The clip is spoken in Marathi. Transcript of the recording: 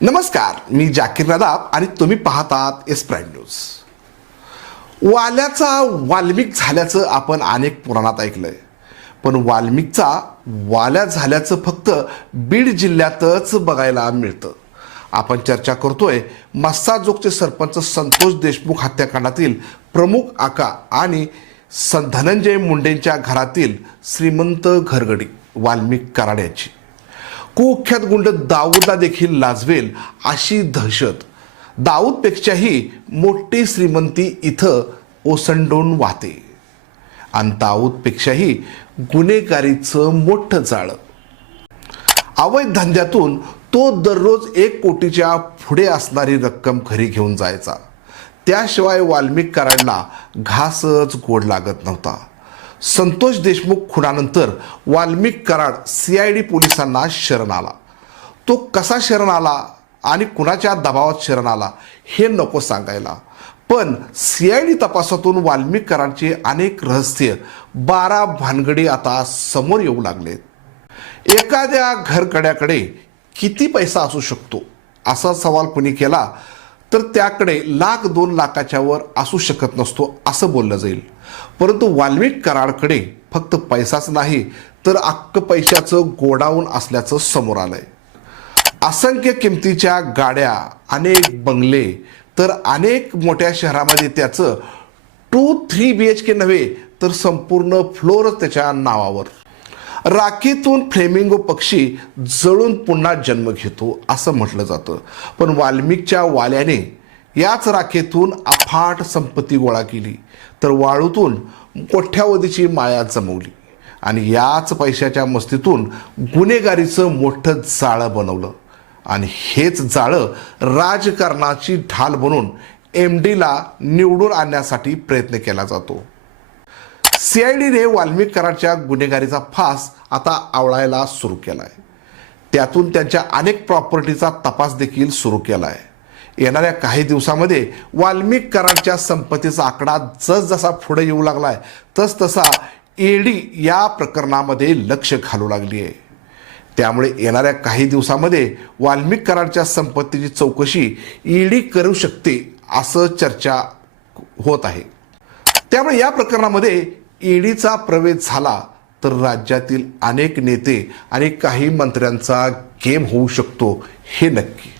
नमस्कार मी जाकीर नदाब आणि तुम्ही पाहतात एस प्राईम न्यूज. वाल्याचा वाल्मिक झाल्याचं आपण अनेक पुराणात ऐकलंय. पण वाल्मिकचा वाल्या झाल्याचं फक्त बीड जिल्ह्यातच बघायला मिळतं. आपण चर्चा करतोय मस्साजोगचे सरपंच संतोष देशमुख हत्याकांडातील प्रमुख आका आणि स- धनंजय मुंडेंच्या घरातील श्रीमंत घरगडी वाल्मिक कराड यांची. कुख्यात गुंड दाऊदला देखील लाजवेल अशी दहशत. दाऊदपेक्षाही मोठी श्रीमंती इथं ओसंडून वाहते. आणि दाऊदपेक्षाही गुन्हेगारीचं मोठं जाळं. अवैध धंद्यातून तो दररोज एक कोटीच्या पुढे असणारी रक्कम घरी घेऊन जायचा. त्याशिवाय वाल्मिक कराडला घासच गोड लागत नव्हता. Santosh Deshmukh खुनानंतर Walmik Karad C I D पोलिसांना शरण आला. तो कसा शरण आला आणि कुणाच्या दबावात शरण आला हे नको सांगायला. पण सी आय डी तपासातून वाल्मिक कराडचे अनेक रहस्य बारा भानगडी आता समोर येऊ लागलेत. एखाद्या घरकड्याकडे किती पैसा असू शकतो? असा सवाल कुणी केला तर त्याकडे लाख दोन लाखाच्या वर असू शकत नसतो असं बोललं जाईल. परंतु वाल्मिक कराडकडे फक्त पैसाच नाही तर अक्क पैशाचं गोडाऊन असल्याचं समोर आलंय. असंख्य किमतीच्या गाड्या अनेक बंगले तर अनेक मोठ्या शहरामध्ये त्याचं two three B H K नव्हे तर संपूर्ण फ्लोरच त्याच्या नावावर. राखीतून फ्लेमिंगो पक्षी जळून पुन्हा जन्म घेतो असं म्हटलं जातं. पण वाल्मिकच्या वाल्याने याच राखेतून अफाट संपत्ती गोळा केली तर वाळूतून कोठ्यावधीची माया जमवली आणि याच पैशाच्या मस्तीतून गुन्हेगारीचं मोठं जाळं बनवलं. आणि हेच जाळं राजकारणाची ढाल बनून एम डीला निवडून आणण्यासाठी प्रयत्न केला जातो. सीआयडीने वाल्मिक कराडच्या गुन्हेगारीचा फास आता आवळायला सुरू केला आहे त्यातून त्यांच्या अनेक प्रॉपर्टीचा तपास देखील सुरू केला आहे येणाऱ्या काही दिवसामध्ये वाल्मिककरांच्या संपत्तीचा आकडा जसजसा पुढे येऊ लागलाय तस तसा ईडी या प्रकरणामध्ये लक्ष घालू लागली आहे. त्यामुळे येणाऱ्या काही दिवसामध्ये वाल्मिककरांच्या संपत्तीची चौकशी ईडी करू शकते असं चर्चा होत आहे. त्यामुळे या प्रकरणामध्ये ईडीचा प्रवेश झाला तर राज्यातील अनेक नेते आणि काही मंत्र्यांचा गेम होऊ शकतो हे नक्की.